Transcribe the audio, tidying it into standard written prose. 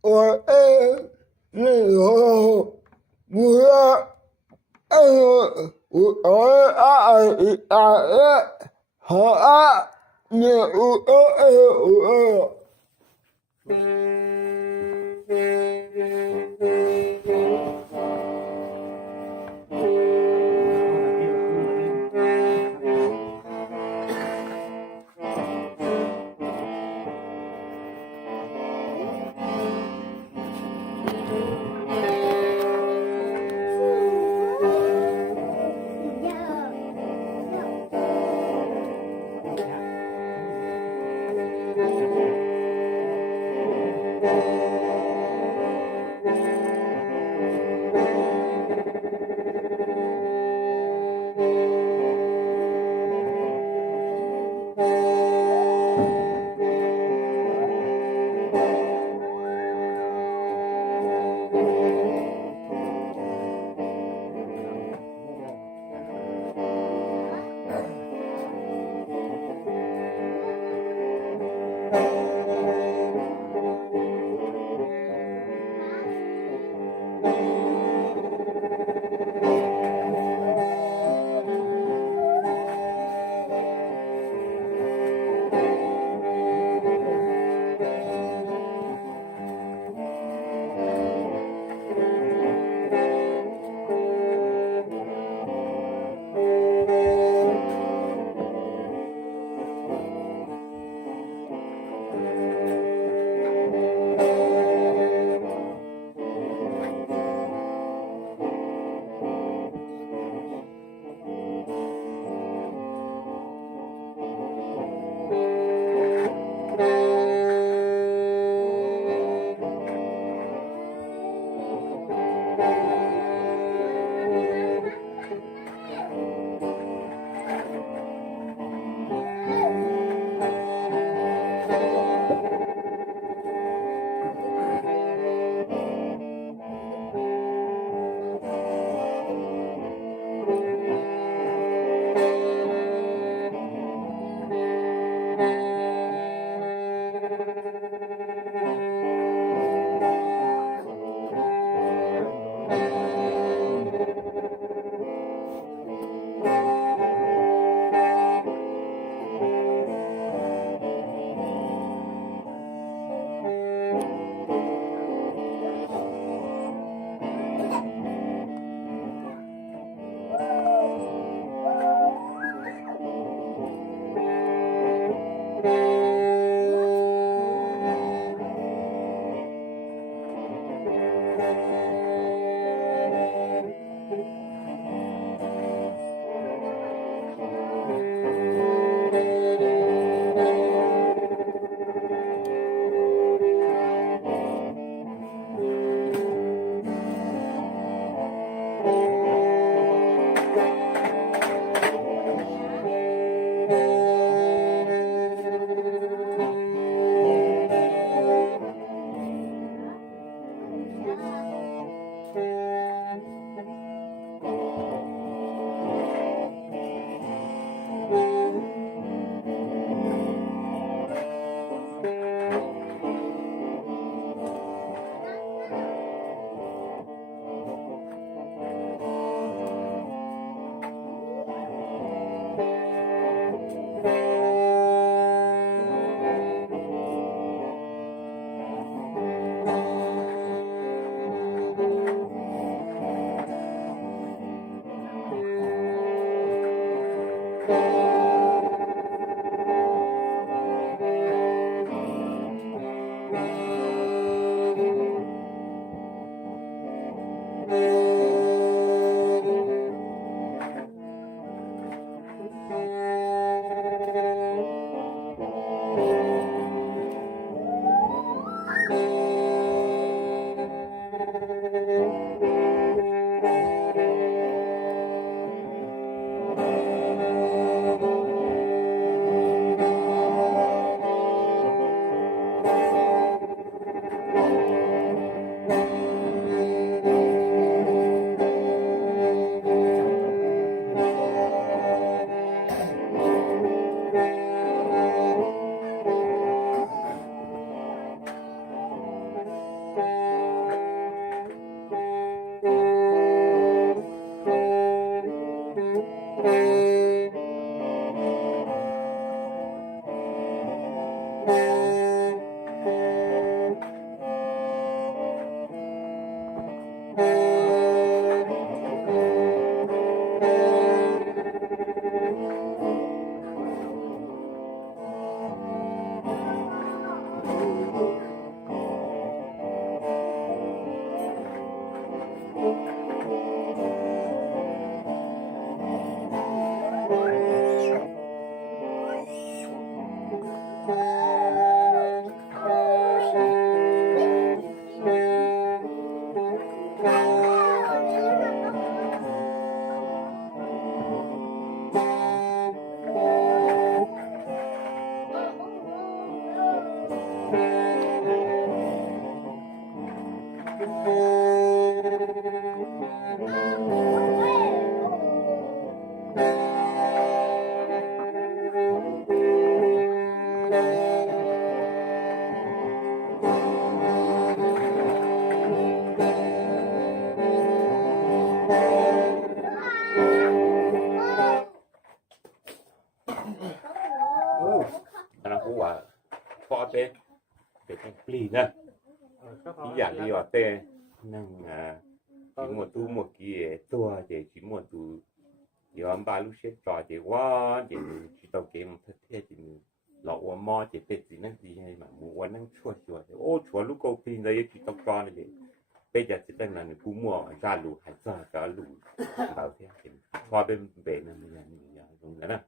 我那个我要好啊， Anak gua, kok ate,เป็นปลีนะที่อยากดีว่าเต้นั่งchỉ một tu một cái tua để chỉ một tu giờ anh ba lúc sẽ trò để quá để chỉ tàu game thật thế thì lọ qua mò đểเป็ดgìนั่นgì hay mà muaนั่งชั่วชั่วôชั่วlúc câu pin đấy chỉ tàu trò này bây giờ chỉ đang là cú mua ra lù hay ra lù bảo thế thì qua bên bể này mình dùng cái này